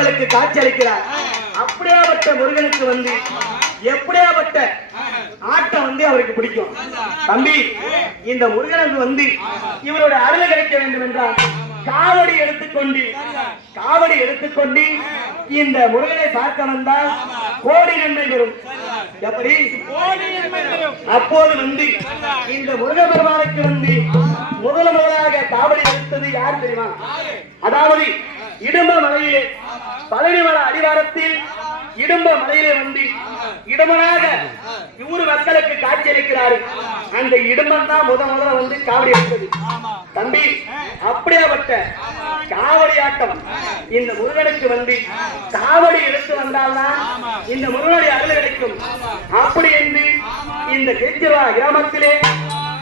மக்களுக்கு காட்சி அளிக்கிறார். அப்படியாப்பட்ட முருகனுக்கு வந்து எப்படியாப்பட்ட ஆட்டம் வந்து அவருக்கு பிடிக்கும். தம்பி, இந்த முருகனுக்கு வந்து இவரோட அருள் கிடைக்க வேண்டும் என்றால் காவடி எடுத்துக்கொண்டு இந்த முருகனை பார்க்க வந்தால் கோடி நன்மை பெறும். எப்படி? அப்போது வந்து இந்த முருக பெருமானுக்கு வந்து முதலாக காவடி எடுத்தது யார் தெரியுமா? அதாவது இடும்ப மலையிலே, பழனிமல அடிவாரத்தில் இடும்ப மலையிலே வந்து இடுமனாக ஊர் மக்களுக்கு காட்சி அளிக்கிறார்கள். அந்த இடுமன் தான் முதல்ல வந்து காவடி எடுத்தது. தம்பி, அப்படியாப்பட்ட காவடி ஆட்டம் இந்த முருகனுக்கு வந்து காவடி எடுத்து வந்தால்தான் இந்த முருகனுடைய அருள் கிடைக்கும். அப்படி என்று இந்த கெஞ்சிவா கிராமத்திலே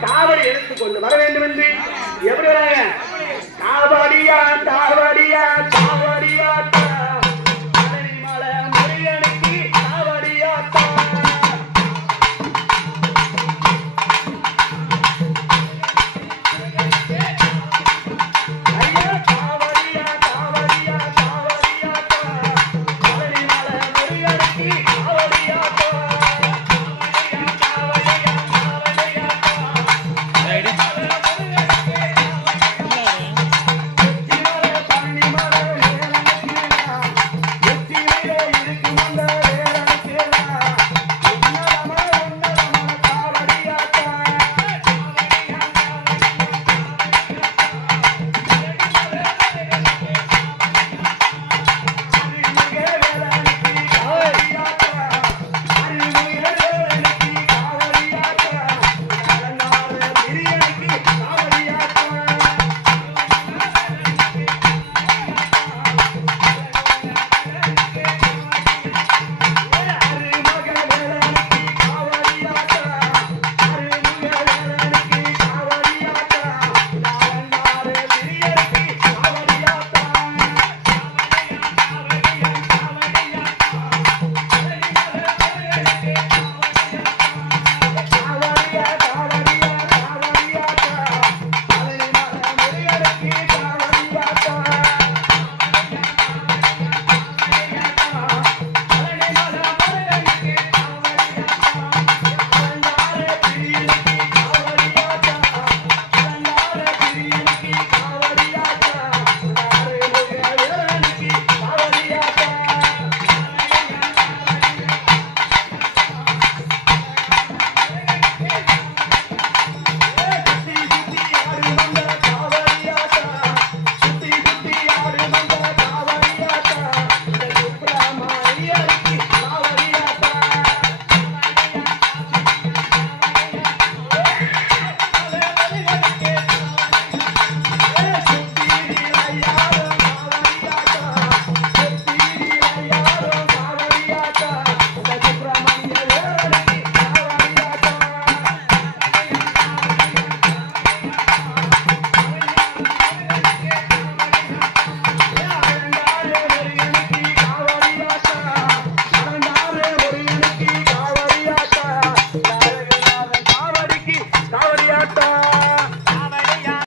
காவடி எடுத்துக்கொண்டு வர வேண்டும் என்று எப்படி வராங்க? காவடியா காவடியா காவடி